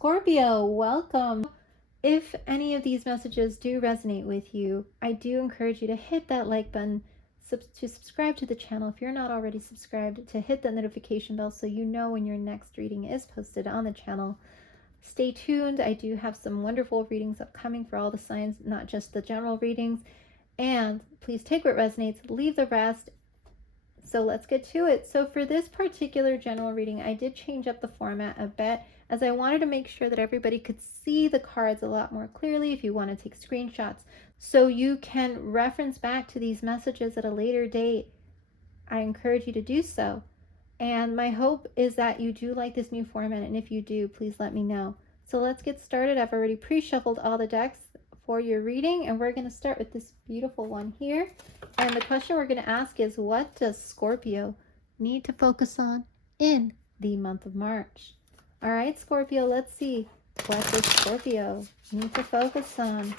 Scorpio, welcome. If any of these messages do resonate with you, I do encourage you to hit that like button, to subscribe to the channel if you're not already subscribed, to hit that notification bell so you know when your next reading is posted on the channel. Stay tuned. I do have some wonderful readings upcoming for all the signs, not just the general readings. And please take what resonates, leave the rest. So let's get to it. So for this particular general reading, I did change up the format a bit, as I wanted to make sure that everybody could see the cards a lot more clearly if you want to take screenshots, so you can reference back to these messages at a later date. I encourage you to do so. And my hope is that you do like this new format, and if you do, please let me know. So let's get started. I've already pre-shuffled all the decks for your reading, and we're going to start with this beautiful one here. And the question we're going to ask is, what does Scorpio need to focus on in the month of March? All right, Scorpio, let's see. What does Scorpio need to focus on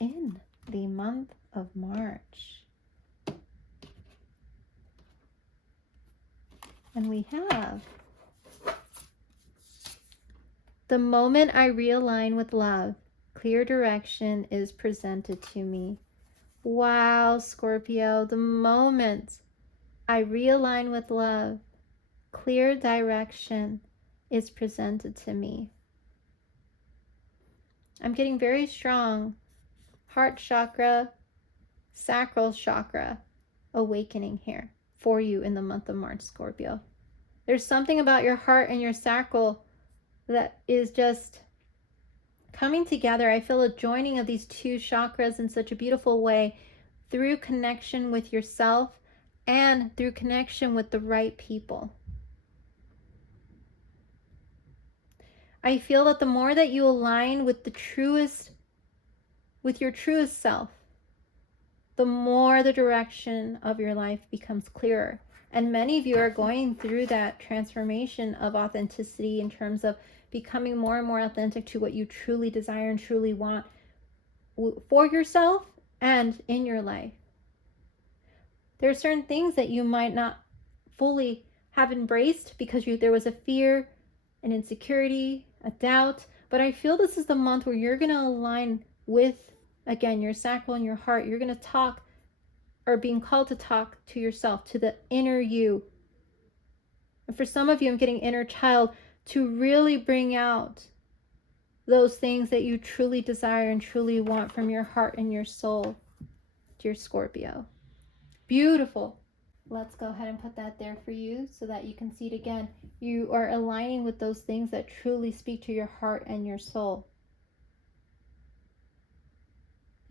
in the month of March? And we have, the moment I realign with love, clear direction is presented to me. Wow, Scorpio, the moment I realign with love, clear direction is presented to me. I'm getting very strong heart chakra, sacral chakra awakening here for you in the month of March, Scorpio. There's something about your heart and your sacral that is just coming together. I feel a joining of these two chakras in such a beautiful way, through connection with yourself and through connection with the right people. I feel that the more that you align with your truest self, the more the direction of your life becomes clearer. And many of you are going through that transformation of authenticity in terms of becoming more and more authentic to what you truly desire and truly want for yourself and in your life. There are certain things that you might not fully have embraced because there was a fear, an insecurity, a doubt, but I feel this is the month where you're going to align with, again, your sacral and your heart. You're going to talk, or being called to talk to yourself, to the inner you. And for some of you, I'm getting inner child, to really bring out those things that you truly desire and truly want from your heart and your soul, dear Scorpio. Beautiful. Let's go ahead and put that there for you so that you can see it again. You are aligning with those things that truly speak to your heart and your soul.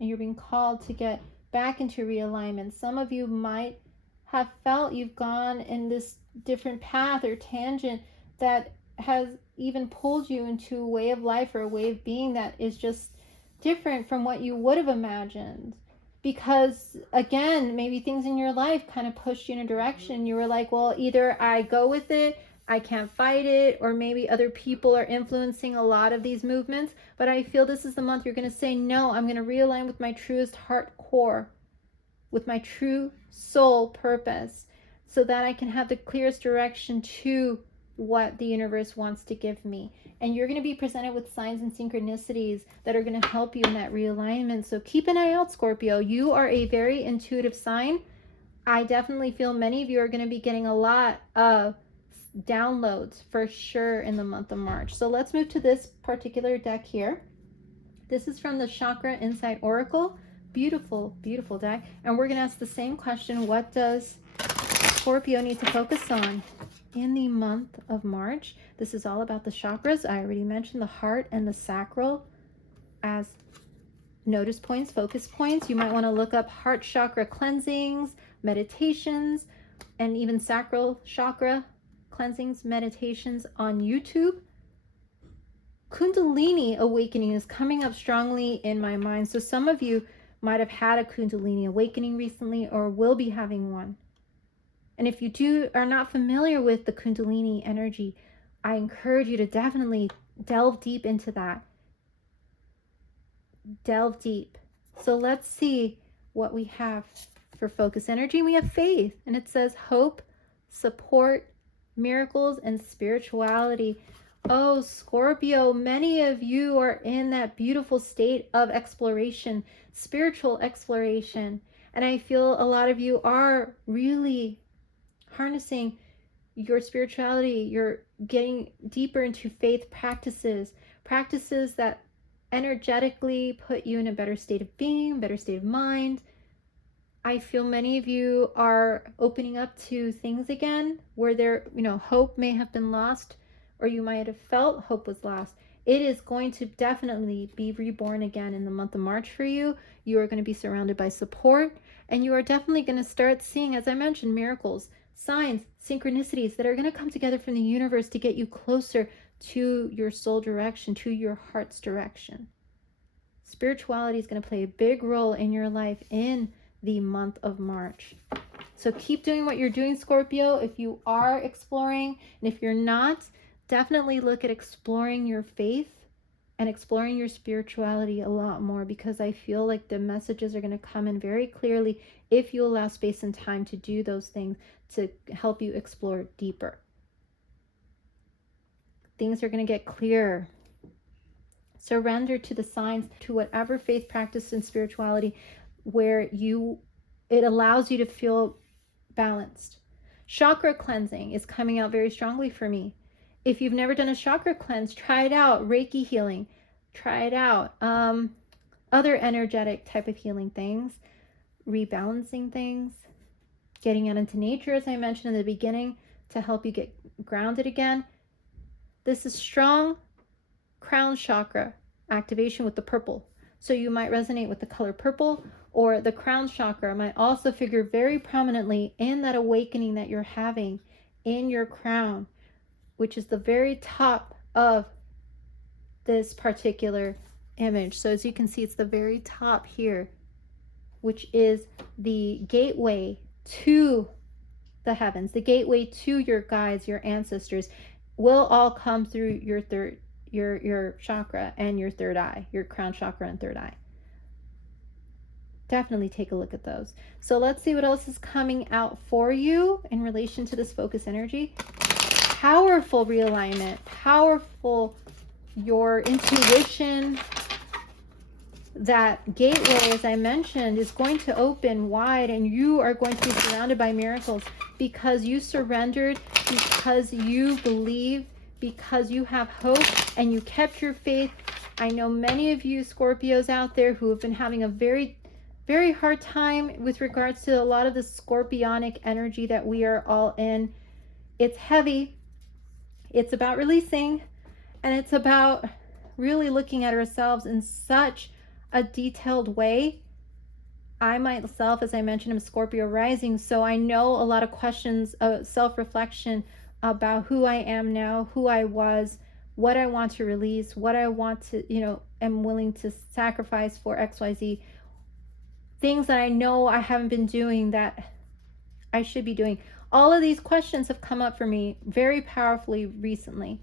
And you're being called to get back into realignment. Some of you might have felt you've gone in this different path or tangent that has even pulled you into a way of life or a way of being that is just different from what you would have imagined. Because, again, maybe things in your life kind of pushed you in a direction. You were like, well, either I go with it, I can't fight it, or maybe other people are influencing a lot of these movements. But I feel this is the month you're going to say, no, I'm going to realign with my truest heart core, with my true soul purpose, so that I can have the clearest direction to what the universe wants to give me. And you're going to be presented with signs and synchronicities that are going to help you in that realignment. So keep an eye out, Scorpio. You are a very intuitive sign. I definitely feel many of you are going to be getting a lot of downloads for sure in the month of March. So let's move to this particular deck here. This is from the Chakra Insight Oracle. Beautiful, beautiful deck. And we're going to ask the same question. What does Scorpio need to focus on in the month of March? This is all about the chakras. I already mentioned the heart and the sacral as notice points, focus points. You might want to look up heart chakra cleansings, meditations, and even sacral chakra cleansings, meditations on YouTube. Kundalini awakening is coming up strongly in my mind. So some of you might have had a Kundalini awakening recently or will be having one. And if you are not familiar with the Kundalini energy, I encourage you to definitely delve deep into that. Delve deep. So let's see what we have for focus energy. We have faith, and it says hope, support, miracles, and spirituality. Oh, Scorpio, many of you are in that beautiful state of exploration, spiritual exploration. And I feel a lot of you are really harnessing your spirituality. You're getting deeper into faith practices, practices that energetically put you in a better state of being, better state of mind. I feel many of you are opening up to things again where there, hope may have been lost, or you might have felt hope was lost. It is going to definitely be reborn again in the month of March for you. You are going to be surrounded by support, and you are definitely going to start seeing, as I mentioned, miracles, signs, synchronicities that are going to come together from the universe to get you closer to your soul direction, to your heart's direction. Spirituality is going to play a big role in your life in the month of March. So keep doing what you're doing, Scorpio, if you are exploring. And if you're not, definitely look at exploring your faith and exploring your spirituality a lot more, because I feel like the messages are going to come in very clearly if you allow space and time to do those things to help you explore deeper. Things are going to get clearer. Surrender to the signs, to whatever faith practice and spirituality where it allows you to feel balanced. Chakra cleansing is coming out very strongly for me. If you've never done a chakra cleanse, try it out. Reiki healing, try it out. Other energetic type of healing things, rebalancing things, getting out into nature, as I mentioned in the beginning, to help you get grounded again. This is strong crown chakra activation with the purple. So you might resonate with the color purple, or the crown chakra might also figure very prominently in that awakening that you're having in your crown, which is the very top of this particular image. So as you can see, it's the very top here, which is the gateway to the heavens, the gateway to your guides, your ancestors, will all come through your chakra and your third eye, your crown chakra and third eye. Definitely take a look at those. So let's see what else is coming out for you in relation to this focus energy. Powerful realignment, powerful, your intuition. That gateway, as I mentioned, is going to open wide, and you are going to be surrounded by miracles because you surrendered, because you believe, because you have hope, and you kept your faith. I know many of you Scorpios out there who have been having a very, very hard time with regards to a lot of the scorpionic energy that we are all in. It's heavy. It's about releasing, and it's about really looking at ourselves in such a detailed way. I myself, as I mentioned, am Scorpio rising, so I know a lot of questions of self-reflection about who I am now, who I was, what I want to release, what I want to, am willing to sacrifice for XYZ. Things that I know I haven't been doing that I should be doing. All of these questions have come up for me very powerfully recently.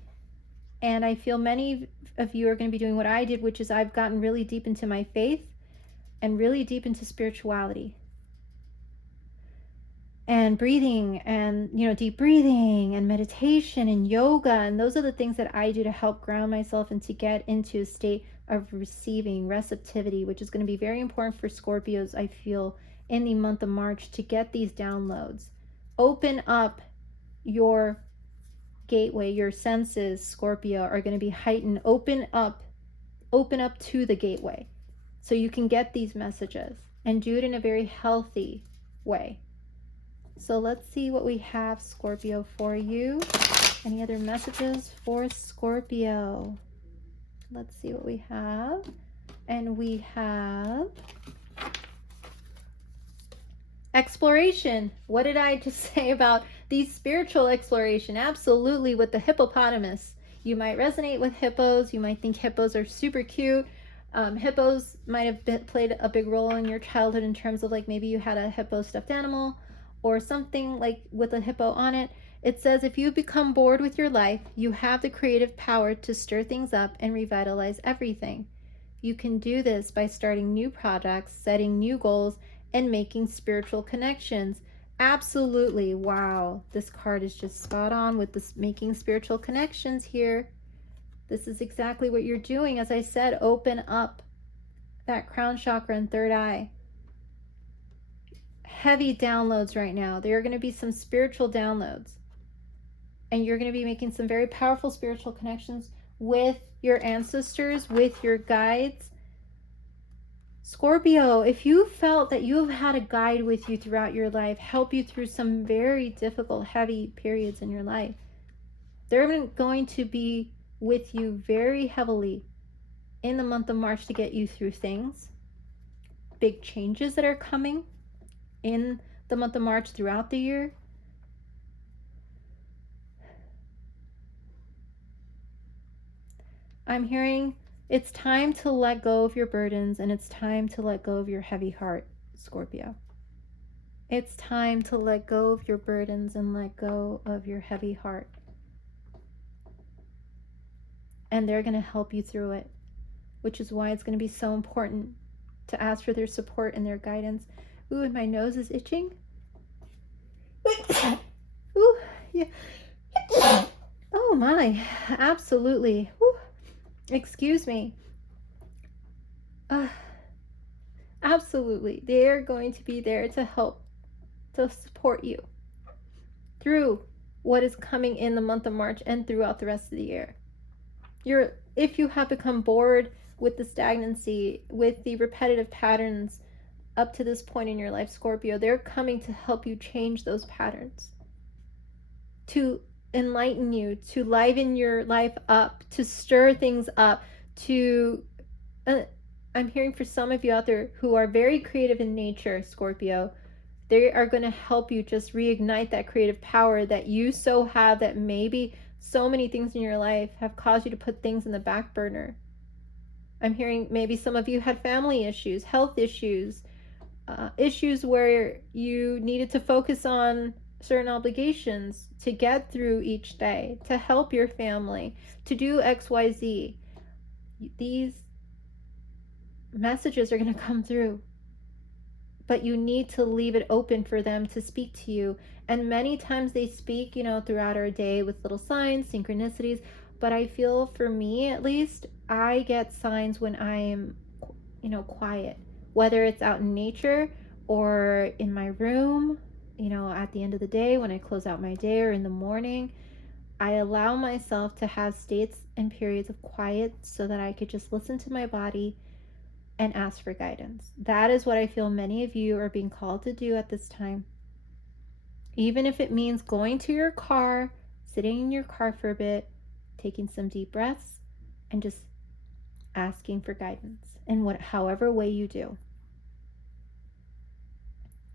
And I feel many of you are going to be doing what I did, which is I've gotten really deep into my faith and really deep into spirituality and breathing and, deep breathing and meditation and yoga. And those are the things that I do to help ground myself and to get into a state of receiving receptivity, which is going to be very important for Scorpios, I feel, in the month of March, to get these downloads. Open up your gateway. Your senses, Scorpio, are going to be heightened. Open up to the gateway so you can get these messages, and do it in a very healthy way. So let's see what we have, Scorpio, for you. Any other messages for Scorpio? Let's see what we have. And we have exploration. What did I just say about the spiritual exploration? Absolutely, with the hippopotamus. You might resonate with hippos. You might think hippos are super cute. Hippos might have played a big role in your childhood in terms of, like, maybe you had a hippo stuffed animal or something like with a hippo on it. It says, if you become bored with your life, you have the creative power to stir things up and revitalize everything. You can do this by starting new projects, setting new goals, and making spiritual connections. Absolutely. Wow. This card is just spot on with this making spiritual connections here. This is exactly what you're doing. As I said, open up that crown chakra and third eye. Heavy downloads right now. There are going to be some spiritual downloads. And you're going to be making some very powerful spiritual connections with your ancestors, with your guides. Scorpio, if you felt that you've had a guide with you throughout your life, help you through some very difficult, heavy periods in your life, they're going to be with you very heavily in the month of March to get you through things. Big changes that are coming in the month of March throughout the year. I'm hearing it's time to let go of your burdens, and it's time to let go of your heavy heart, Scorpio. It's time to let go of your burdens and let go of your heavy heart. And they're going to help you through it, which is why it's going to be so important to ask for their support and their guidance. Ooh, and my nose is itching. Ooh, yeah. Oh my, absolutely. Ooh. Excuse me. Absolutely. They're going to be there to help, to support you through what is coming in the month of March and throughout the rest of the year. If you have become bored with the stagnancy, with the repetitive patterns up to this point in your life, Scorpio, they're coming to help you change those patterns, to enlighten you, to liven your life up, to stir things up, to I'm hearing for some of you out there who are very creative in nature, Scorpio, they are going to help you just reignite that creative power that you so have, that maybe so many things in your life have caused you to put things in the back burner. I'm hearing maybe some of you had family issues, health issues, issues where you needed to focus on certain obligations to get through each day, to help your family, to do XYZ. These messages are going to come through, but you need to leave it open for them to speak to you. And many times they speak, throughout our day with little signs, synchronicities. But I feel, for me at least, I get signs when I am, quiet, whether it's out in nature or in my room, at the end of the day when I close out my day, or in the morning. I allow myself to have states and periods of quiet so that I could just listen to my body and ask for guidance. That is what I feel many of you are being called to do at this time. Even if it means going to your car, sitting in your car for a bit, taking some deep breaths, and just asking for guidance in however way you do.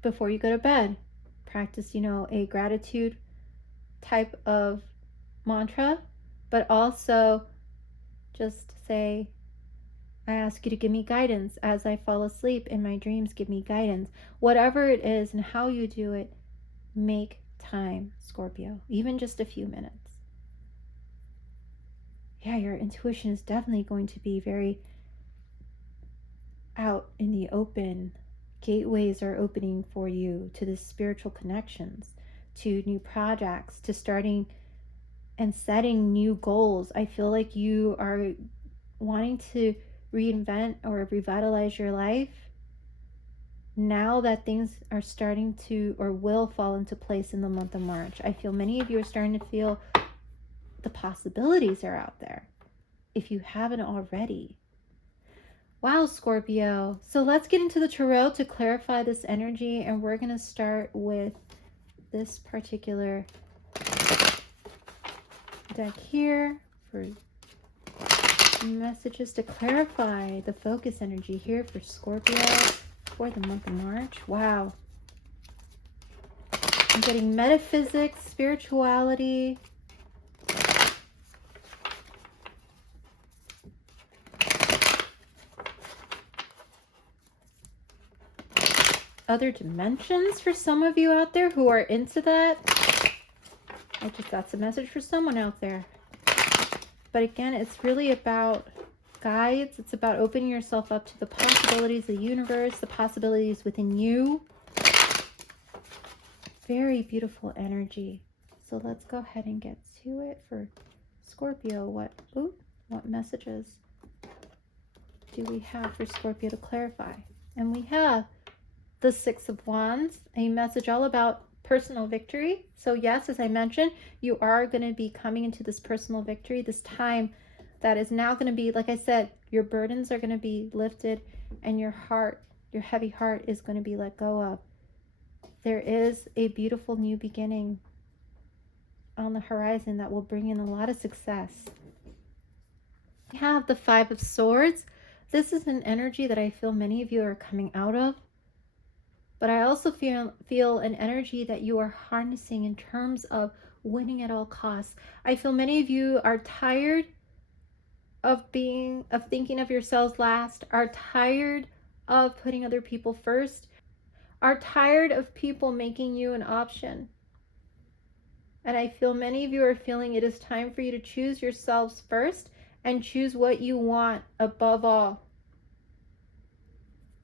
Before you go to bed, practice, a gratitude type of mantra, but also just say, I ask you to give me guidance as I fall asleep in my dreams. Give me guidance. Whatever it is and how you do it, make time, Scorpio, even just a few minutes. Yeah, your intuition is definitely going to be very out in the open. Gateways are opening for you to the spiritual connections, to new projects, to starting and setting new goals. I feel like you are wanting to reinvent or revitalize your life now that things are starting to, or will fall into place in the month of March. I feel many of you are starting to feel the possibilities are out there, if you haven't already. Wow, Scorpio. So let's get into the tarot to clarify this energy, and we're going to start with this particular deck here for messages to clarify the focus energy here for Scorpio for the month of March. Wow. I'm getting metaphysics, spirituality, other dimensions for some of you out there who are into that. That's a message for someone out there. But again, it's really about guides. It's about opening yourself up to the possibilities of the universe, the possibilities within you. Very beautiful energy. So let's go ahead and get to it for Scorpio. What messages do we have for Scorpio to clarify? And we have the Six of Wands, a message all about personal victory. So yes, as I mentioned, you are going to be coming into this personal victory, this time that is now going to be, like I said, your burdens are going to be lifted and your heart, your heavy heart is going to be let go of. There is a beautiful new beginning on the horizon that will bring in a lot of success. We have the Five of Swords. This is an energy that I feel many of you are coming out of. But I also feel an energy that you are harnessing in terms of winning at all costs. I feel many of you are tired of thinking of yourselves last, are tired of putting other people first, are tired of people making you an option. And I feel many of you are feeling it is time for you to choose yourselves first and choose what you want above all.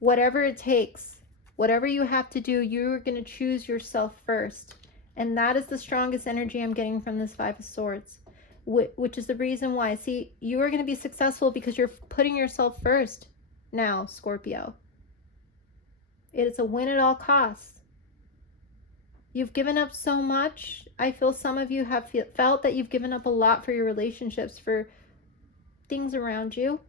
Whatever it takes. Whatever you have to do, you're going to choose yourself first. And that is the strongest energy I'm getting from this Five of Swords, which is the reason why. See, you are going to be successful because you're putting yourself first now, Scorpio. It is a win at all costs. You've given up so much. I feel some of you have felt that you've given up a lot for your relationships, for things around you.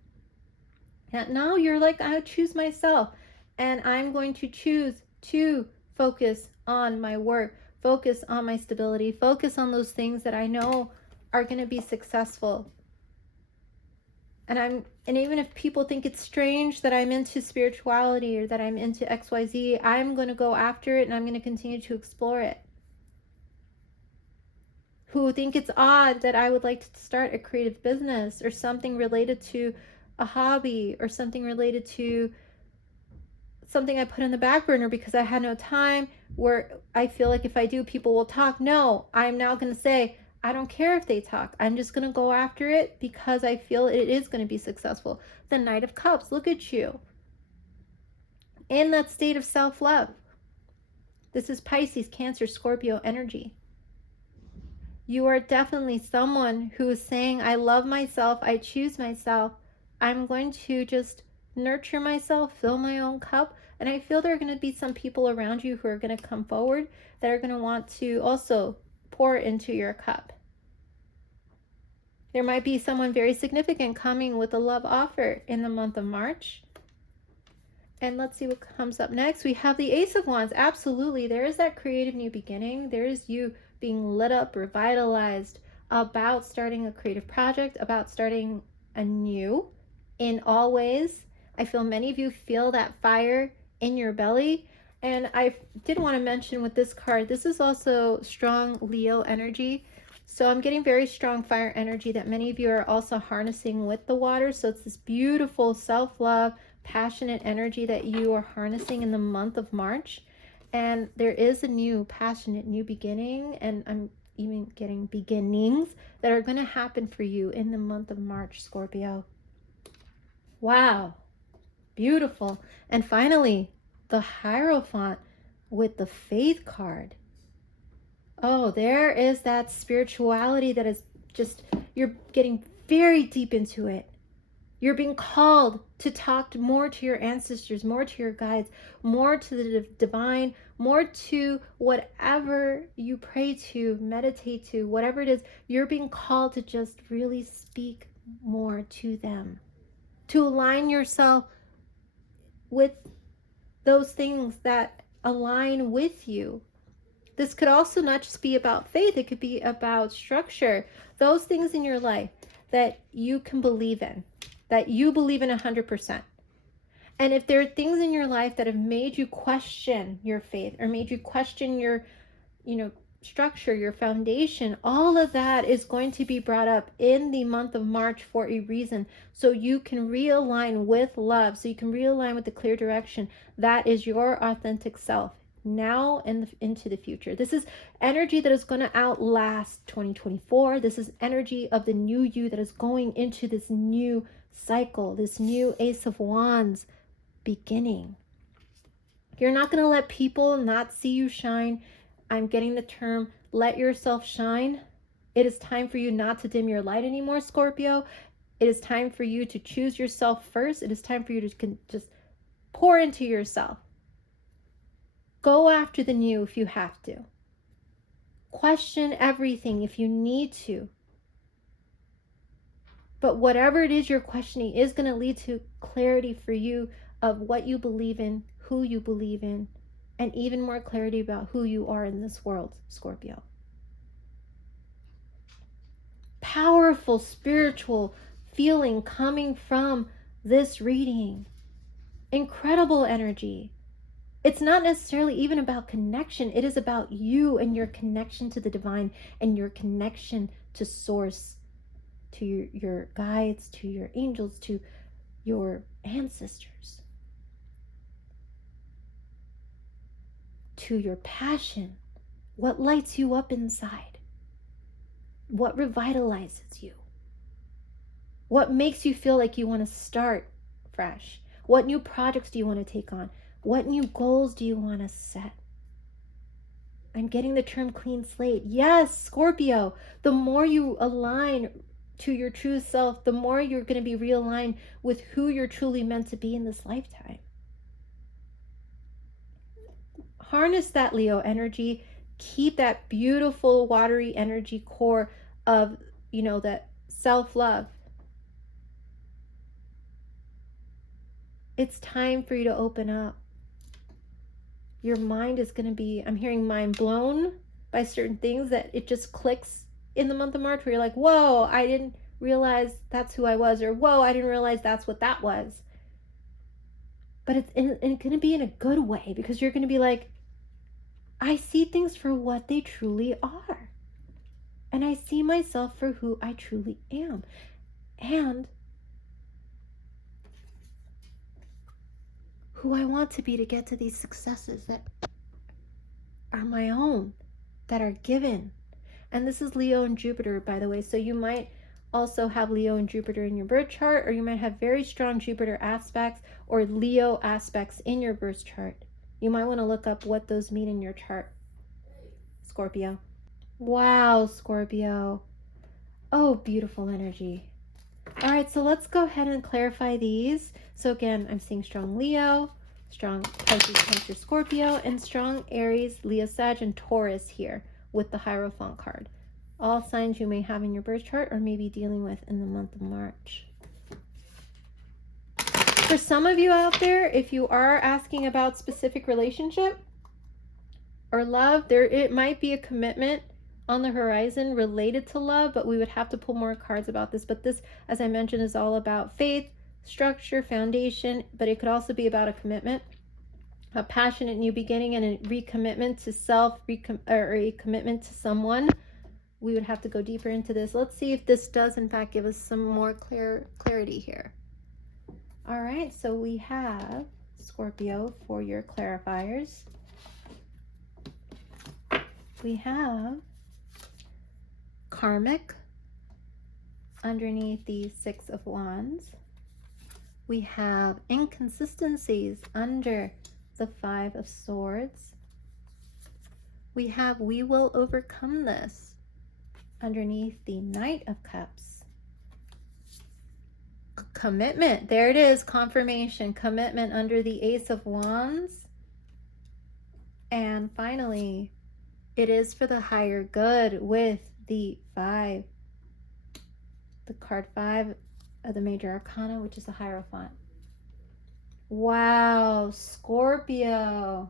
And now you're like, I choose myself. And I'm going to choose to focus on my work, focus on my stability, focus on those things that I know are going to be successful. And even if people think it's strange that I'm into spirituality or that I'm into XYZ, I'm going to go after it and I'm going to continue to explore it. Who think it's odd that I would like to start a creative business or something related to a hobby or something related to something I put in the back burner because I had no time, where I feel like if I do, people will talk. No, I'm now going to say, I don't care if they talk. I'm just going to go after it because I feel it is going to be successful. The Knight of Cups, look at you. In that state of self-love. This is Pisces, Cancer, Scorpio energy. You are definitely someone who is saying, I love myself, I choose myself. I'm going to just nurture myself, fill my own cup. And I feel there are going to be some people around you who are going to come forward that are going to want to also pour into your cup. There might be someone very significant coming with a love offer in the month of March. And let's see what comes up next. We have the Ace of Wands. Absolutely. There is that creative new beginning. There is you being lit up, revitalized, about starting a creative project, about starting anew in all ways. I feel many of you feel that fire in your belly. And I did want to mention with this card, this is also strong Leo energy. So I'm getting very strong fire energy that many of you are also harnessing with the water. So it's this beautiful self-love, passionate energy that you are harnessing in the month of March. And there is a new passionate new beginning, and I'm even getting beginnings that are going to happen for you in the month of March, Scorpio. Wow, beautiful. And finally, the Hierophant with the Faith card. Oh, there is that spirituality that is just, you're getting very deep into it. You're being called to talk more to your ancestors, more to your guides, more to the divine, more to whatever you pray to, meditate to, whatever it is. You're being called to just really speak more to them, to align yourself with those things that align with you. This could also not just be about faith. It could be about structure, those things in your life that you can believe in, that you believe in 100%. And if there are things in your life that have made you question your faith or made you question your, structure, your foundation, all of that is going to be brought up in the month of March for a reason. So you can realign with love, so you can realign with the clear direction. That is your authentic self now and into the future. This is energy that is going to outlast 2024. This is energy of the new you that is going into this new cycle, this new Ace of Wands beginning. You're not going to let people not see you shine. I'm getting the term, let yourself shine. It is time for you not to dim your light anymore, Scorpio. It is time for you to choose yourself first. It is time for you to just pour into yourself. Go after the new if you have to. Question everything if you need to. But whatever it is you're questioning is going to lead to clarity for you of what you believe in, who you believe in, and even more clarity about who you are in this world, Scorpio. Powerful spiritual feeling coming from this reading. Incredible energy. It's not necessarily even about connection. It is about you and your connection to the divine and your connection to source, to your guides, to your angels, to your ancestors, to your passion. What lights you up inside? What revitalizes you? What makes you feel like you want to start fresh? What new projects do you want to take on? What new goals do you want to set? I'm getting the term clean slate. Yes, Scorpio, the more you align to your true self, the more you're going to be realigned with who you're truly meant to be in this lifetime. Harness that Leo energy. Keep that beautiful watery energy core of, that self-love. It's time for you to open up. Your mind is going to be, I'm hearing mind blown by certain things that it just clicks in the month of March where you're like, whoa, I didn't realize that's who I was, or whoa, I didn't realize that's what that was. But it's going to be in a good way, because you're going to be like, I see things for what they truly are. And I see myself for who I truly am. And who I want to be to get to these successes that are my own, that are given. And this is Leo and Jupiter, by the way. So you might also have Leo and Jupiter in your birth chart, or you might have very strong Jupiter aspects or Leo aspects in your birth chart. You might want to look up what those mean in your chart, Scorpio. Wow, Scorpio. Oh, beautiful energy. All right, so let's go ahead and clarify these. So again, I'm seeing strong Leo, strong Pisces, Cancer, Scorpio, and strong Aries, Leo, Sag, and Taurus here with the Hierophant card. All signs you may have in your birth chart or may be dealing with in the month of March. For some of you out there, if you are asking about specific relationship or love, it might be a commitment on the horizon related to love, but we would have to pull more cards about this. But this, as I mentioned, is all about faith, structure, foundation, but it could also be about a commitment, a passionate new beginning, and a recommitment to self, or a commitment to someone. We would have to go deeper into this. Let's see if this does in fact give us some more clarity here. All right, so we have Scorpio for your clarifiers. We have karmic underneath the Six of Wands. We have inconsistencies under the Five of Swords. We have we will overcome this underneath the Knight of Cups. Commitment, there it is, confirmation, commitment under the Ace of Wands. And finally, it is for the higher good with the card 5 of the Major Arcana, which is a Hierophant. Wow, Scorpio.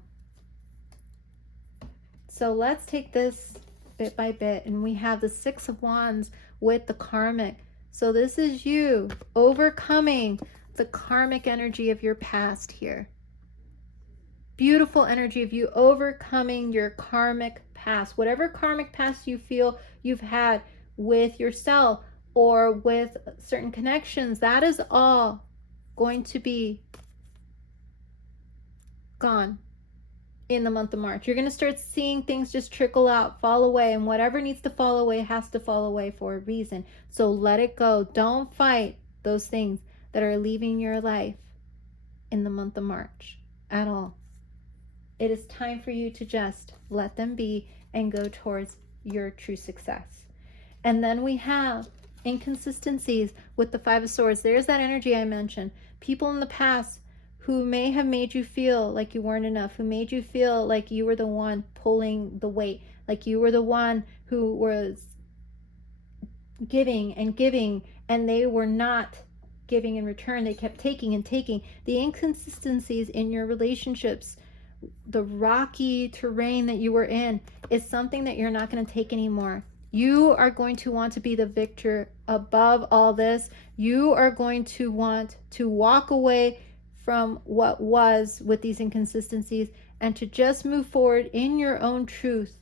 So let's take this bit by bit, and we have the Six of Wands with the karmic. So this is you overcoming the karmic energy of your past here. Beautiful energy of you overcoming your karmic past. Whatever karmic past you feel you've had with yourself or with certain connections, that is all going to be gone in the month of March. You're going to start seeing things just trickle out, fall away, and whatever needs to fall away has to fall away for a reason. So let it go. Don't fight those things that are leaving your life in the month of March at all. It is time for you to just let them be and go towards your true success. And then we have inconsistencies with the Five of Swords. There's that energy I mentioned. People in the past who may have made you feel like you weren't enough, who made you feel like you were the one pulling the weight, like you were the one who was giving and giving, and they were not giving in return. They kept taking and taking. The inconsistencies in your relationships, the rocky terrain that you were in, is something that you're not going to take anymore. You are going to want to be the victor above all this. You are going to want to walk away from what was with these inconsistencies and to just move forward in your own truth,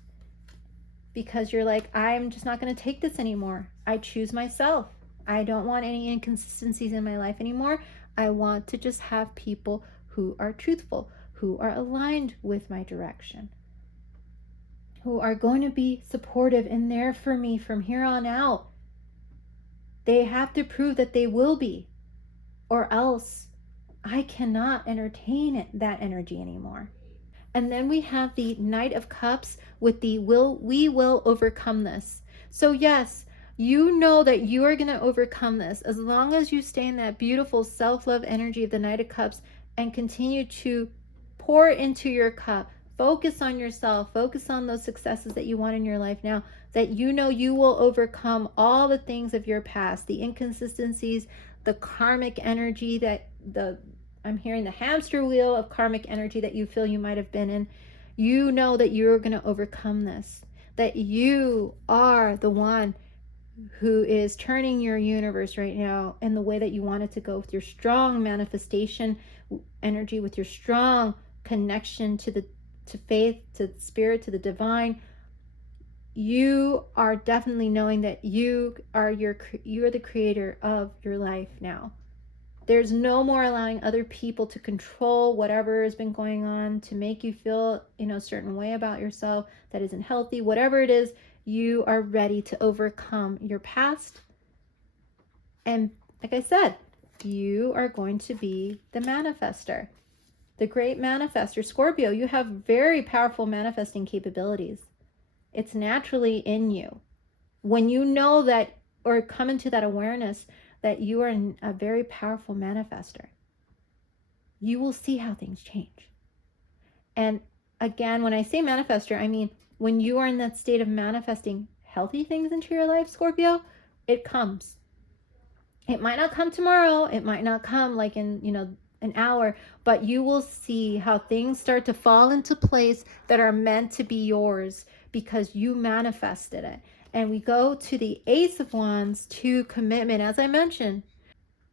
because you're like, I'm just not going to take this anymore. I choose myself. I don't want any inconsistencies in my life anymore. I want to just have people who are truthful, who are aligned with my direction, who are going to be supportive and there for me from here on out. They have to prove that they will be, or else I cannot entertain that energy anymore. And then we have the Knight of Cups with the we will overcome this. So yes, you know that you are going to overcome this as long as you stay in that beautiful self-love energy of the Knight of Cups and continue to pour into your cup. Focus on yourself. Focus on those successes that you want in your life now, that you know you will overcome all the things of your past, the inconsistencies, the karmic energy that I'm hearing the hamster wheel of karmic energy that you feel you might have been in. You know that you're going to overcome this, that you are the one who is turning your universe right now in the way that you want it to go, with your strong manifestation energy, with your strong connection to faith, to the spirit, to the divine. You are definitely knowing that you are the creator of your life now. There's no more allowing other people to control whatever has been going on, to make you feel a certain way about yourself that isn't healthy. Whatever it is, you are ready to overcome your past. And like I said, you are going to be the manifester, the great manifester. Scorpio, you have very powerful manifesting capabilities. It's naturally in you. When you know that, or come into that awareness that you are a very powerful manifester, you will see how things change. And again, when I say manifester, I mean when you are in that state of manifesting healthy things into your life, Scorpio, it comes. It might not come tomorrow. It might not come like in, an hour, but you will see how things start to fall into place that are meant to be yours because you manifested it. And we go to the Ace of Wands, to commitment. As I mentioned,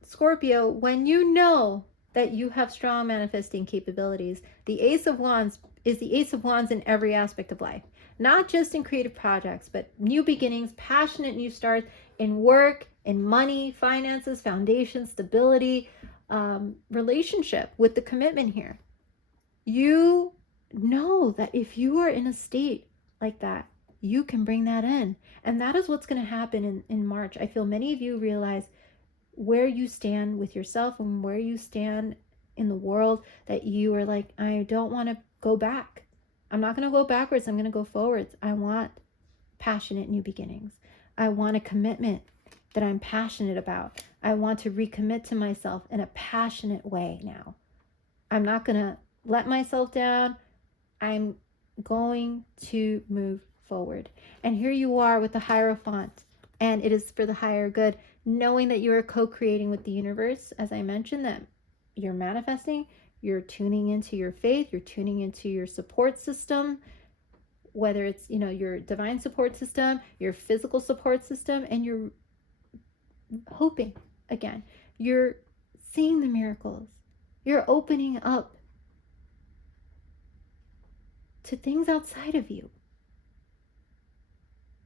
Scorpio, when you know that you have strong manifesting capabilities, the Ace of Wands is the Ace of Wands in every aspect of life, not just in creative projects, but new beginnings, passionate new starts in work, in money, finances, foundation, stability, relationship, with the commitment here. You know that if you are in a state like that, you can bring that in. And that is what's going to happen in March. I feel many of you realize where you stand with yourself and where you stand in the world, that you are like, I don't want to go back. I'm not going to go backwards. I'm going to go forwards. I want passionate new beginnings. I want a commitment that I'm passionate about. I want to recommit to myself in a passionate way now. I'm not going to let myself down. I'm going to move forward. And here you are with the Hierophant, and it is for the higher good, knowing that you are co-creating with the universe. As I mentioned, that you're manifesting, you're tuning into your faith, you're tuning into your support system, whether it's, your divine support system, your physical support system, and you're hoping again. You're seeing the miracles. You're opening up to things outside of you.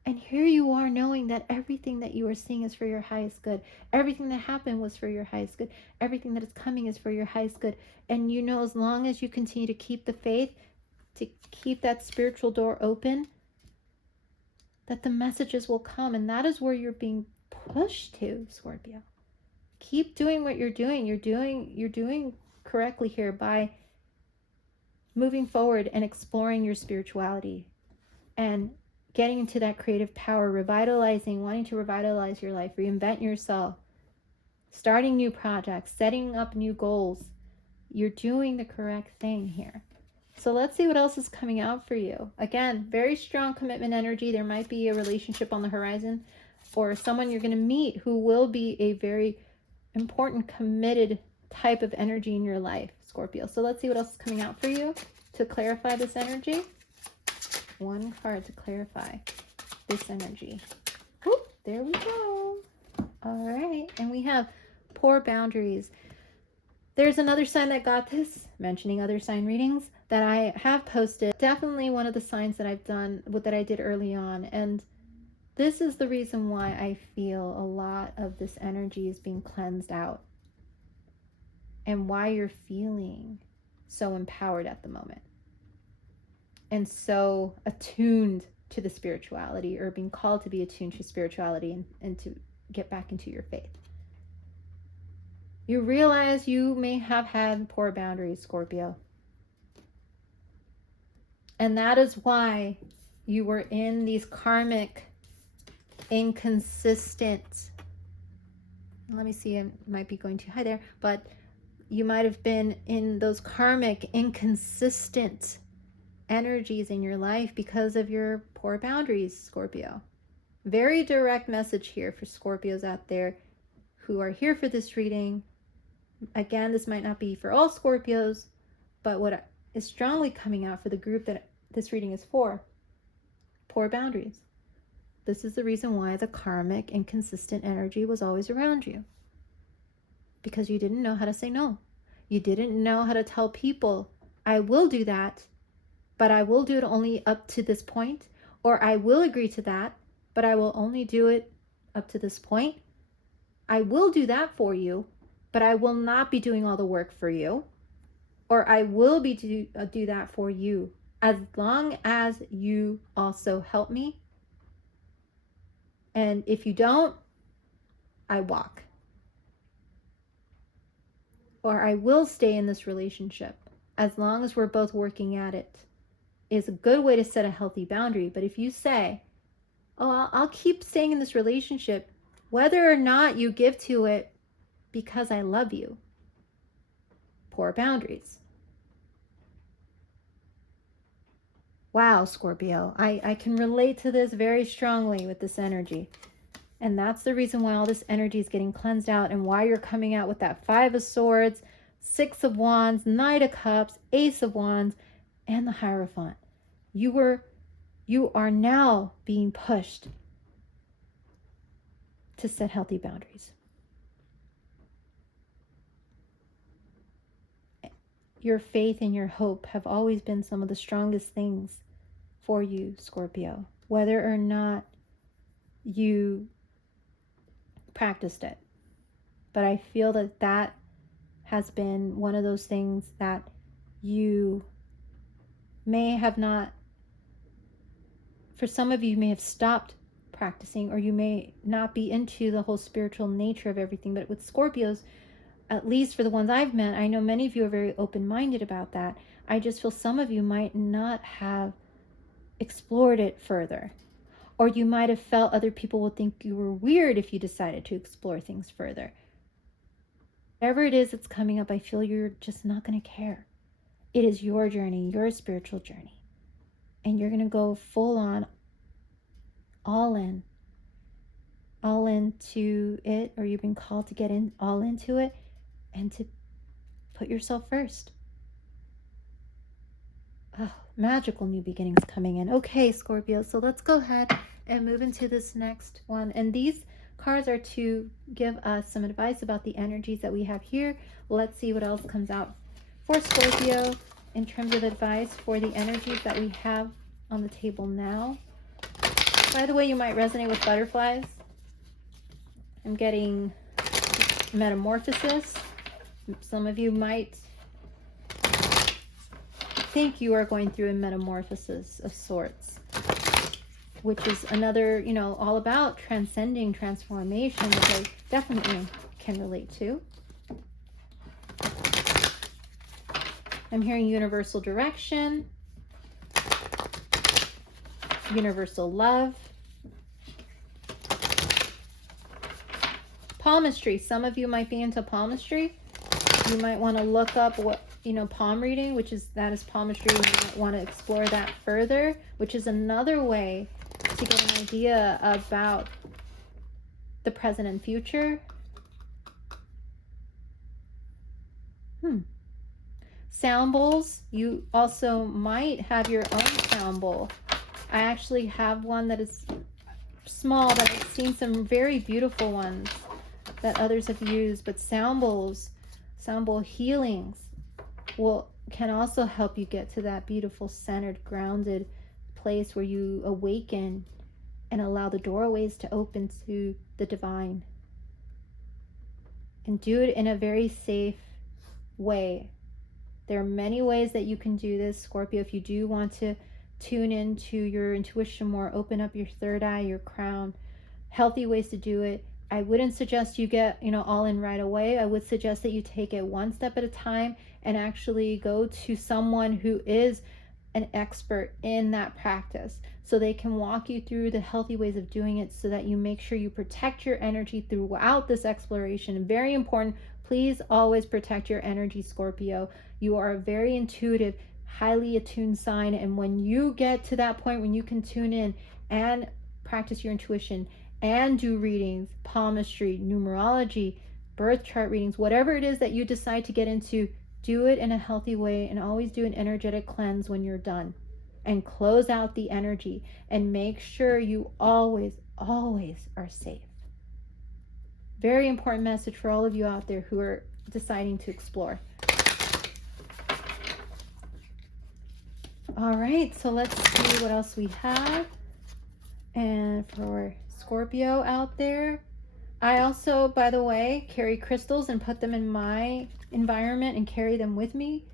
And here you are knowing that everything that you are seeing is for your highest good. Everything that happened was for your highest good. Everything that is coming is for your highest good. And you know, as long as you continue to keep the faith, to keep that spiritual door open, that the messages will come. And that is where you're being pushed to, Scorpio. Keep doing what you're doing. You're doing correctly here by moving forward and exploring your spirituality and getting into that creative power, revitalizing, wanting to revitalize your life, reinvent yourself, starting new projects, setting up new goals. You're doing the correct thing here. So let's see what else is coming out for you. Again, very strong commitment energy. There might be a relationship on the horizon or someone you're going to meet who will be a very important, committed type of energy in your life, Scorpio. So let's see what else is coming out for you to clarify this energy. One card to clarify this energy. Whoop, there we go. All right. And we have poor boundaries. There's another sign that got this, mentioning other sign readings that I have posted. Definitely one of the signs that I've done, that I did early on. And this is the reason why I feel a lot of this energy is being cleansed out. And why you're feeling so empowered at the moment. And so attuned to the spirituality, or being called to be attuned to spirituality and to get back into your faith. You realize you may have had poor boundaries, Scorpio. And that is why you were in these karmic, inconsistent, let me see, I might be going too high there, but you might have been in those karmic, inconsistent energies in your life because of your poor boundaries, Scorpio. Very direct message here for Scorpios out there who are here for this reading. Again, this might not be for all Scorpios, but what is strongly coming out for the group that this reading is for, poor boundaries. This is the reason why the karmic, inconsistent energy was always around you. Because you didn't know how to say no. You didn't know how to tell people, I will do that, but I will do it only up to this point. Or I will agree to that, but I will only do it up to this point. I will do that for you, but I will not be doing all the work for you. Or I will be do that for you as long as you also help me. And if you don't, I walk. Or I will stay in this relationship as long as we're both working at it. Is a good way to set a healthy boundary. But if you say, oh, I'll keep staying in this relationship, whether or not you give to it because I love you. Poor boundaries. Wow, Scorpio, I can relate to this very strongly with this energy. And that's the reason why all this energy is getting cleansed out and why you're coming out with that 5 of Swords, 6 of Wands, Knight of Cups, Ace of Wands, and the Hierophant. You are now being pushed to set healthy boundaries. Your faith and your hope have always been some of the strongest things for you, Scorpio, whether or not you practiced it. But I feel that that has been one of those things that you may have not, for some of you may have stopped practicing, or you may not be into the whole spiritual nature of everything. But with Scorpios, at least for the ones I've met, I know many of you are very open-minded about that. I just feel some of you might not have explored it further. Or you might have felt other people would think you were weird if you decided to explore things further. Whatever it is that's coming up, I feel you're just not going to care. It is your journey, your spiritual journey. And you're going to go full on, all into it, or you've been called to get in all into it and to put yourself first. Oh, magical new beginnings coming in. Okay, Scorpio, so let's go ahead and move into this next one. And these cards are to give us some advice about the energies that we have here. Let's see what else comes out for Scorpio in terms of advice for the energies that we have on the table now. By the way, you might resonate with butterflies. I'm getting metamorphosis. Some of you might think you are going through a metamorphosis of sorts, which is another, all about transcending transformation, which I definitely can relate to. I'm hearing universal direction. universal love. Palmistry. Some of you might be into palmistry. You might want to look up what, palm reading, that is palmistry. You might want to explore that further, which is another way to get an idea about the present and future. Sound bowls. You also might have your own sound bowl. I actually have one that is small, but I've seen some very beautiful ones that others have used. But sound bowls, sound bowl healings can also help you get to that beautiful, centered, grounded place where you awaken and allow the doorways to open to the divine. And do it in a very safe way. There are many ways that you can do this, Scorpio. If you do want to tune into your intuition more, open up your third eye, your crown, healthy ways to do it. I wouldn't suggest you get, all in right away. I would suggest that you take it one step at a time and actually go to someone who is an expert in that practice, so they can walk you through the healthy ways of doing it, so that you make sure you protect your energy throughout this exploration. Very important. Please always protect your energy, Scorpio. You are a very intuitive, highly attuned sign, and when you get to that point when you can tune in and practice your intuition and do readings, palmistry, numerology, birth chart readings, whatever it is that you decide to get into, do it in a healthy way, and always do an energetic cleanse when you're done, and close out the energy, and make sure you always are safe. Very important message for all of you out there who are deciding to explore. All right, so let's see what else we have. And for Scorpio out there, I also, by the way, carry crystals and put them in my environment and carry them with me.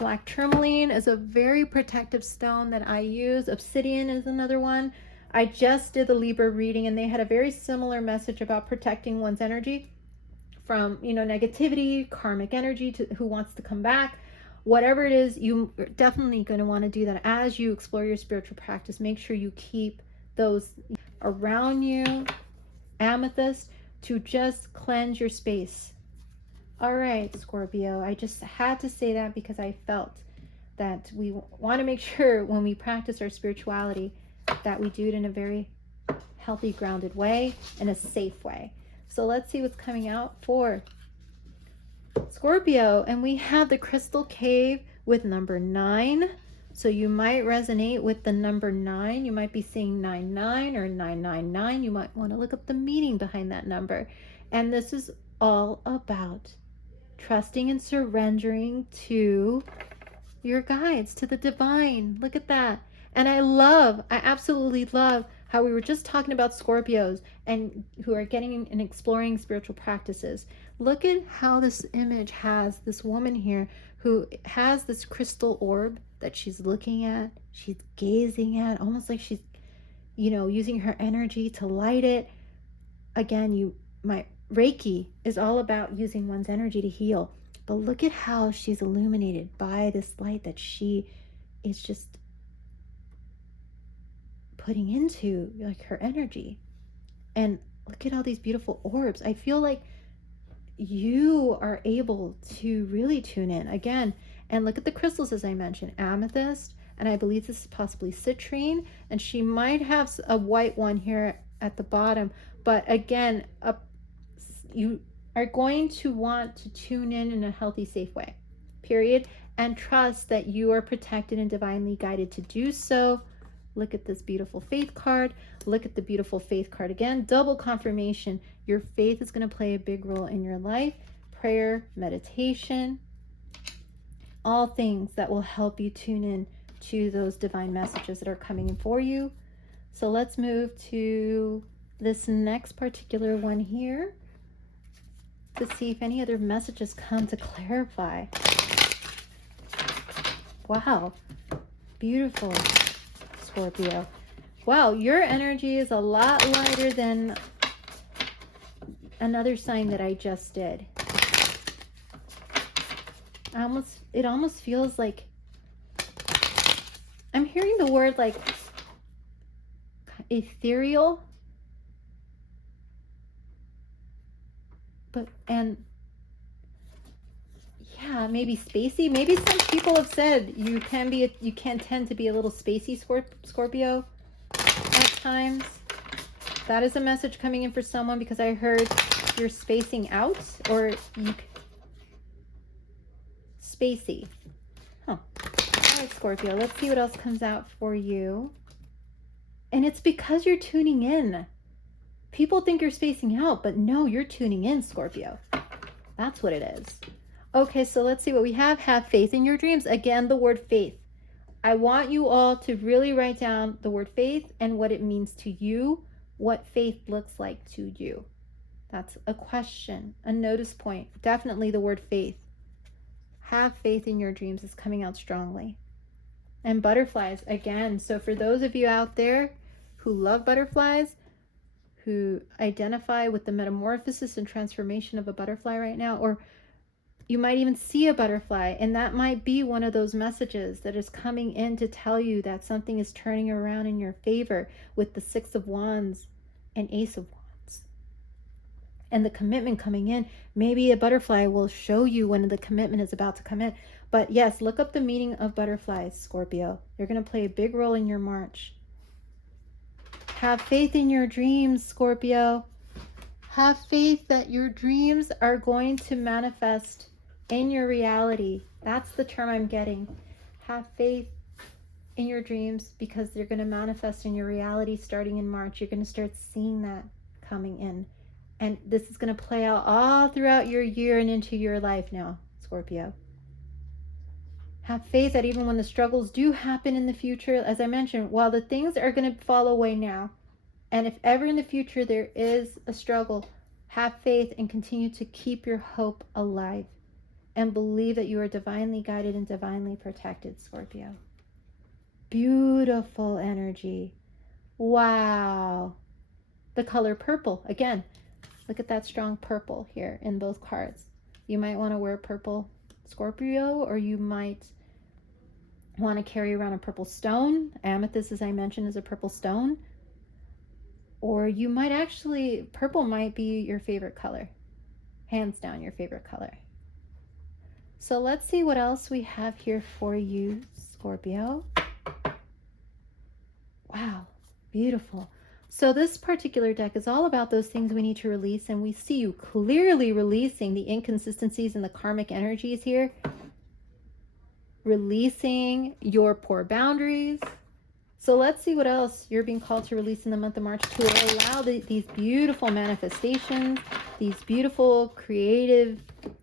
Black tourmaline is a very protective stone that I use. Obsidian is another one. I just did the Libra reading, and they had a very similar message about protecting one's energy from, negativity, karmic energy who wants to come back. Whatever it is, you're definitely going to want to do that as you explore your spiritual practice. Make sure you keep those around you. Amethyst, to just cleanse your space. All right, Scorpio, I just had to say that because I felt that we want to make sure when we practice our spirituality that we do it in a very healthy, grounded way, in a safe way. So let's see what's coming out for Scorpio. And we have the Crystal Cave with number 9. So you might resonate with the number 9. You might be seeing 99 or 999. You might want to look up the meaning behind that number. And this is all about trusting and surrendering to your guides, to the divine. Look at that. And I absolutely love how we were just talking about Scorpios and who are getting and exploring spiritual practices. Look at how this image has this woman here who has this crystal orb that she's looking at, she's gazing at, almost like she's, using her energy to light it. Again, Reiki is all about using one's energy to heal. But look at how she's illuminated by this light that she is just putting into her energy. And look at all these beautiful orbs. I feel like you are able to really tune in again. And look at the crystals, as I mentioned, amethyst, and I believe this is possibly citrine, and she might have a white one here at the bottom. But again, you are going to want to tune in a healthy, safe way, period, and trust that you are protected and divinely guided to do so. Look at this beautiful faith card. Look at the beautiful faith card again. Double confirmation. Your faith is going to play a big role in your life. Prayer, meditation, all things that will help you tune in to those divine messages that are coming in for you. So let's move to this next particular one here to see if any other messages come to clarify. Wow, beautiful, Scorpio. Wow, your energy is a lot lighter than another sign that I just did. It almost feels like I'm hearing the word like ethereal, and yeah, maybe spacey. Maybe some people have said you can tend to be a little spacey, Scorpio, at times. That is a message coming in for someone, because I heard you're spacing out, or spacey. Huh. All right, Scorpio, let's see what else comes out for you. And it's because you're tuning in. People think you're spacing out, but no, you're tuning in, Scorpio. That's what it is. Okay, so let's see what we have. Have faith in your dreams. Again, the word faith. I want you all to really write down the word faith and what it means to you, what faith looks like to you. That's a question, a notice point. Definitely the word faith. Have faith in your dreams is coming out strongly. And butterflies, again. So for those of you out there who love butterflies, who identify with the metamorphosis and transformation of a butterfly right now, or you might even see a butterfly, and that might be one of those messages that is coming in to tell you that something is turning around in your favor, with the Six of Wands and Ace of Wands. And the commitment coming in. Maybe a butterfly will show you when the commitment is about to come in. But yes, look up the meaning of butterflies, Scorpio. They're going to play a big role in your March. Have faith in your dreams, Scorpio. Have faith that your dreams are going to manifest in your reality. That's the term I'm getting. Have faith in your dreams, because they're going to manifest in your reality starting in March. You're going to start seeing that coming in. And this is going to play out all throughout your year and into your life now, Scorpio. Have faith that even when the struggles do happen in the future, as I mentioned, while the things are going to fall away now, and if ever in the future there is a struggle, have faith and continue to keep your hope alive. And believe that you are divinely guided and divinely protected, Scorpio. Beautiful energy. Wow. The color purple. Again, look at that strong purple here in both cards. You might want to wear purple, Scorpio, or you might want to carry around a purple stone. Amethyst, as I mentioned, is a purple stone. Or you might actually, purple might be your favorite color. Hands down, your favorite color. So let's see what else we have here for you, Scorpio. Wow, beautiful. So this particular deck is all about those things we need to release, and we see you clearly releasing the inconsistencies and the karmic energies here. Releasing your poor boundaries. So let's see what else you're being called to release in the month of March to allow these beautiful manifestations, these beautiful creative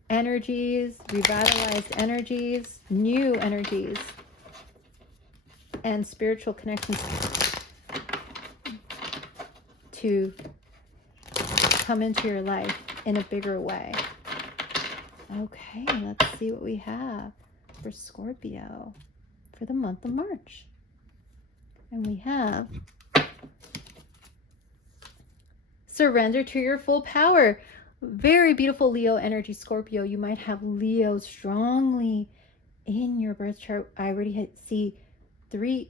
energies, revitalized energies, new energies, and spiritual connections to come into your life in a bigger way. Okay, let's see what we have for Scorpio for the month of March. And we have surrender to your full power. Very beautiful Leo energy, Scorpio. You might have Leo strongly in your birth chart. I already see three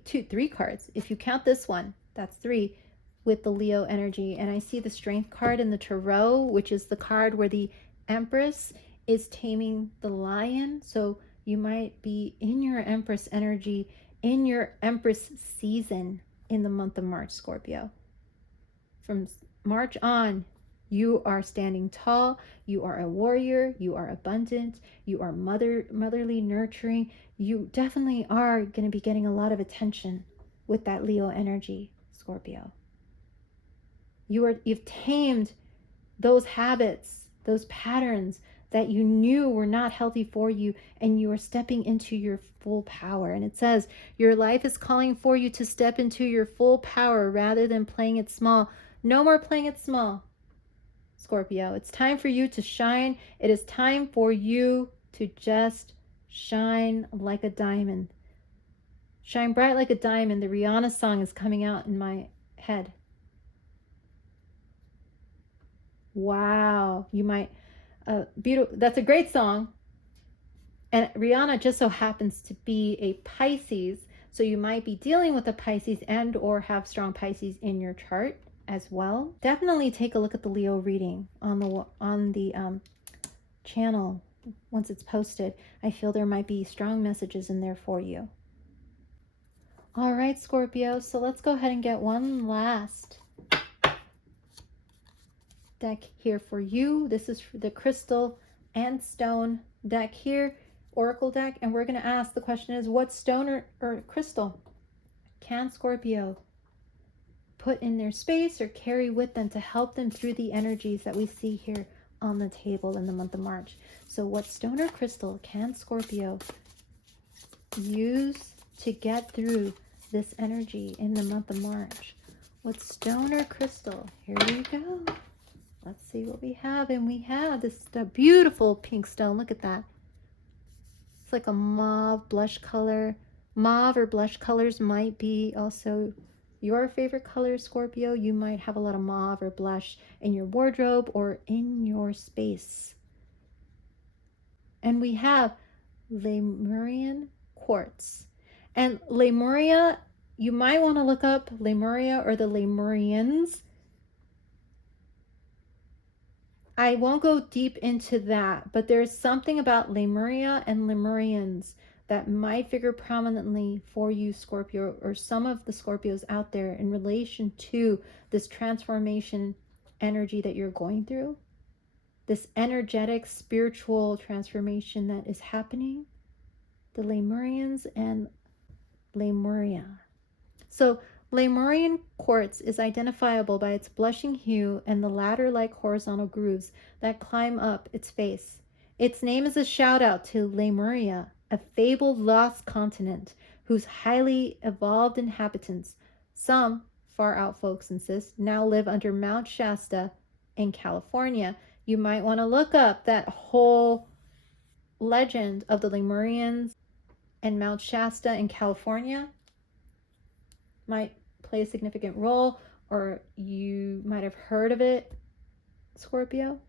cards. If you count this one, that's 3 with the Leo energy. And I see the Strength card in the Tarot, which is the card where the Empress is taming the lion. So you might be in your Empress energy, in your Empress season in the month of March, Scorpio. From March on, you are standing tall, you are a warrior, you are abundant, you are motherly, nurturing. You definitely are going to be getting a lot of attention with that Leo energy, Scorpio. You've tamed those habits, those patterns that you knew were not healthy for you, and you are stepping into your full power. And it says your life is calling for you to step into your full power rather than playing it small. No more playing it small, Scorpio. It's time for you to shine. It is time for you to just shine like a diamond. Shine bright like a diamond. The Rihanna song is coming out in my head. Wow. You might beautiful. That's a great song. And Rihanna just so happens to be a Pisces. So you might be dealing with a Pisces and or have strong Pisces in your chart as well. Definitely take a look at the Leo reading on the channel once it's posted. I feel there might be strong messages in there for you. All right, Scorpio, so let's go ahead and get one last deck here for you. This is for the crystal and stone deck here, oracle deck, and we're going to ask, the question is, what stone or crystal can Scorpio put in their space or carry with them to help them through the energies that we see here on the table in the month of March? So what stone or crystal can Scorpio use to get through this energy in the month of March? What stone or crystal? Here we go. Let's see what we have. And we have this beautiful pink stone. Look at that. It's like a mauve blush color. Mauve or blush colors might be also your favorite color, Scorpio. You might have a lot of mauve or blush in your wardrobe or in your space. And we have Lemurian quartz. And Lemuria, you might want to look up Lemuria or the Lemurians. I won't go deep into that, but there's something about Lemuria and Lemurians that might figure prominently for you, Scorpio, or some of the Scorpios out there in relation to this transformation energy that you're going through, this energetic spiritual transformation that is happening, the Lemurians and Lemuria. So Lemurian quartz is identifiable by its blushing hue and the ladder-like horizontal grooves that climb up its face. Its name is a shout out to Lemuria, a fabled lost continent whose highly evolved inhabitants, some far out folks insist, now live under Mount Shasta in California. You might want to look up that whole legend of the Lemurians and Mount Shasta in California. Might play a significant role, or you might have heard of it, Scorpio.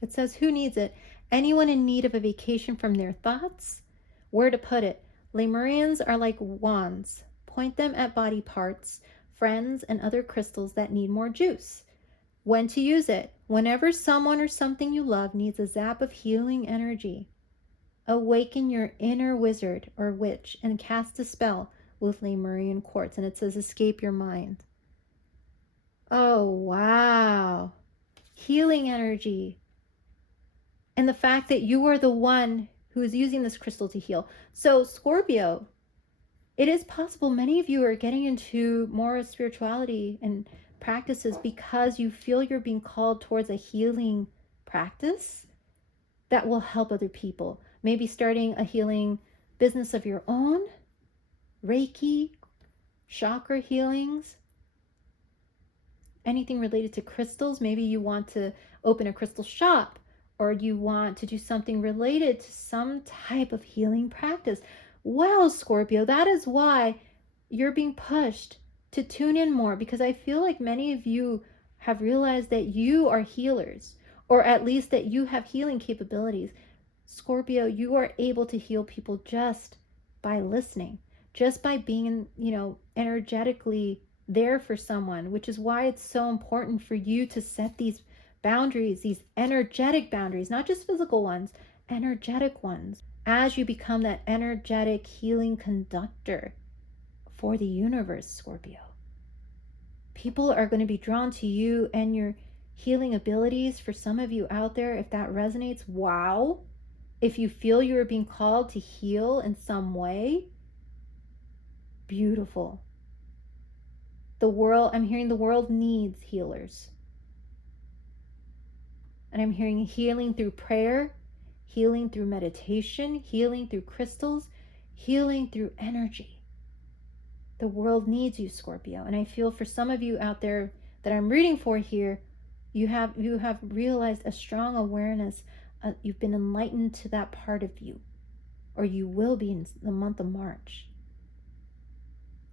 It says, who needs it? Anyone in need of a vacation from their thoughts? Where to put it? Lemurians are like wands. Point them at body parts, friends, and other crystals that need more juice. When to use it? Whenever someone or something you love needs a zap of healing energy. Awaken your inner wizard or witch and cast a spell with Lemurian quartz. And it says, escape your mind. Oh, wow. Healing energy. And the fact that you are the one who is using this crystal to heal. So, Scorpio, it is possible many of you are getting into more spirituality and practices because you feel you're being called towards a healing practice that will help other people. Maybe starting a healing business of your own, Reiki, chakra healings, anything related to crystals. Maybe you want to open a crystal shop, or you want to do something related to some type of healing practice. Well, Scorpio, that is why you're being pushed to tune in more, because I feel like many of you have realized that you are healers, or at least that you have healing capabilities. Scorpio, you are able to heal people just by listening, just by being, energetically there for someone, which is why it's so important for you to set these boundaries, these energetic boundaries, not just physical ones, energetic ones, as you become that energetic healing conductor for the universe, Scorpio. People are going to be drawn to you and your healing abilities. For some of you out there, if that resonates, wow. If you feel you are being called to heal in some way, beautiful. I'm hearing the world needs healers. And I'm hearing healing through prayer, healing through meditation, healing through crystals, healing through energy. The world needs you, Scorpio. And I feel for some of you out there that I'm rooting for here, you have realized a strong awareness. You've been enlightened to that part of you, or you will be in the month of March.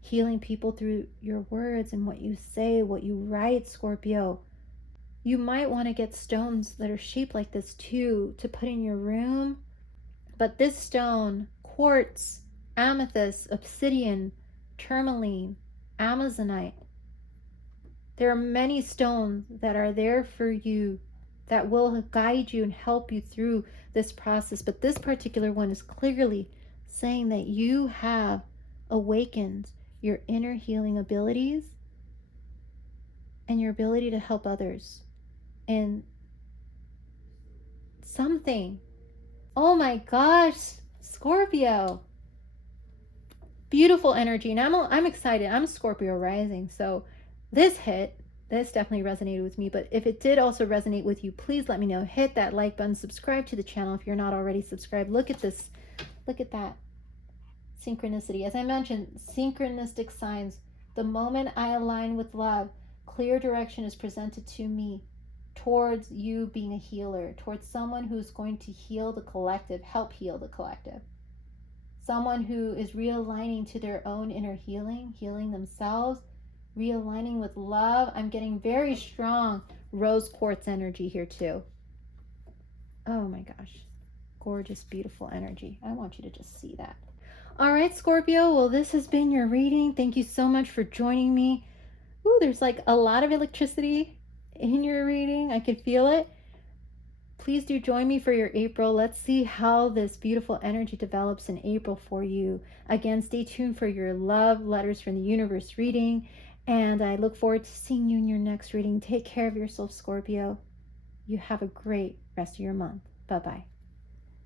Healing people through your words and what you say, what you write, Scorpio. You might want to get stones that are shaped like this too, to put in your room. But this stone, quartz, amethyst, obsidian, tourmaline, amazonite. There are many stones that are there for you that will guide you and help you through this process. But this particular one is clearly saying that you have awakened your inner healing abilities and your ability to help others. And something, oh my gosh, Scorpio, beautiful energy. And I'm excited. I'm Scorpio rising, so this definitely resonated with me. But if it did also resonate with you, please let me know. Hit that like button, subscribe to the channel if you're not already subscribed. Look at this, look at that synchronicity. As I mentioned, synchronistic signs. The moment I align with love, clear direction is presented to me towards you being a healer, towards someone who's going to heal the collective, help heal the collective. Someone who is realigning to their own inner healing, healing themselves, realigning with love. I'm getting very strong rose quartz energy here too. Oh my gosh. Gorgeous, beautiful energy. I want you to just see that. All right, Scorpio. Well, this has been your reading. Thank you so much for joining me. Ooh, there's like a lot of electricity in your reading. I could feel it. Please do join me for your April. Let's see how this beautiful energy develops in April for you. Again, stay tuned for your love letters from the universe reading. And I look forward to seeing you in your next reading. Take care of yourself, Scorpio. You have a great rest of your month. Bye-bye.